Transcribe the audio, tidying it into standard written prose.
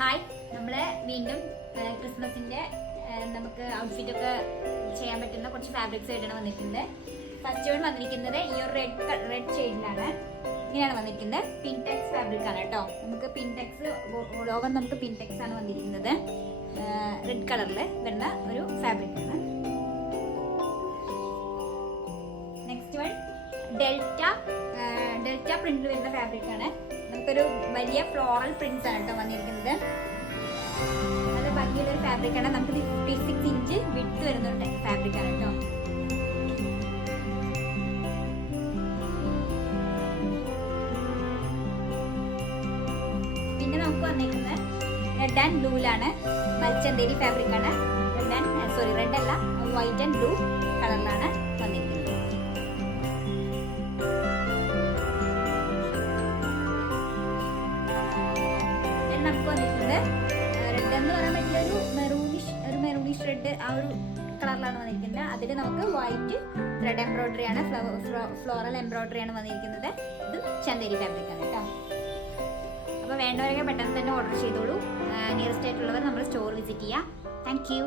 Hi, നമ്മള് വീണ്ടും ക്രിസ്മസിന്റെ നമുക്ക് ഔട്ട്ഫിറ്റ് ഒക്കെ ചെയ്യാൻ പറ്റുന്ന കുറച്ച് ഫാബ്രിക്സ് ആയിട്ടാണ് വന്നിരിക്കുന്നത്. ഫസ്റ്റ് വൺ വന്നിരിക്കുന്നത് ഈ ഒരു റെഡ് ഷെയ്ഡിലാണ്. ഇങ്ങനെയാണ് വന്നിരിക്കുന്നത്. പിൻടെക്സ് ഫാബ്രിക് ആണ് കേട്ടോ. നമുക്ക് പിൻടെക്സ് ലോകം നമുക്ക് പിൻടെക്സ് ആണ് വന്നിരിക്കുന്നത്. റെഡ് കളറിൽ വരുന്ന ഒരു ഫാബ്രിക് ആണ്. നെക്സ്റ്റ് വൺ ഡെൽറ്റ പ്രിന്റിൽ വരുന്ന ഫാബ്രിക് ആണ്. നമുക്കൊരു വലിയ ഫ്ലോറൽ പ്രിന്റ്സ് ആണ് കേട്ടോ വന്നിരിക്കുന്നത്. നല്ല ഭംഗിയുള്ളൊരു ഫാബ്രിക് ആണ്. നമുക്ക് 56 ഇഞ്ച് വിഡ്ത്ത് വരുന്ന ഫാബ്രിക് ആണ് കേട്ടോ. പിന്നെ നമുക്ക് വന്നിരിക്കുന്നത് റെഡ് ആൻഡ് ബ്ലൂയിലാണ്. മൽച്ചന്തേരി ഫാബ്രിക് ആണ്. റെഡ് അല്ല, വൈറ്റ് ആൻഡ് ബ്ലൂ കളറിലാണ് വന്നിരിക്കുന്നത്. നമുക്ക് വന്നിട്ടുണ്ട് റെഡ് എന്ന് പറയാൻ പറ്റില്ല, ഒരു മെറൂണിഷ് റെഡ് ആ ഒരു കളറിലാണ് വന്നിരിക്കുന്നത്. അതിൽ നമുക്ക് വൈറ്റ് ത്രെഡ് എംബ്രോയിഡറി ആണ്, ഫ്ലോറൽ എംബ്രോയിഡറി ആണ് വന്നിരിക്കുന്നത്. ഇത് ചന്തേരി ഫാബ്രിക് ആണ് കേട്ടോ. അപ്പോൾ വേണ്ടവരൊക്കെ പെട്ടെന്ന് തന്നെ ഓർഡർ ചെയ്തോളൂ. നിയറസ്റ്റ് ആയിട്ടുള്ളവർ നമ്മൾ സ്റ്റോർ വിസിറ്റ് ചെയ്യാം. Thank you.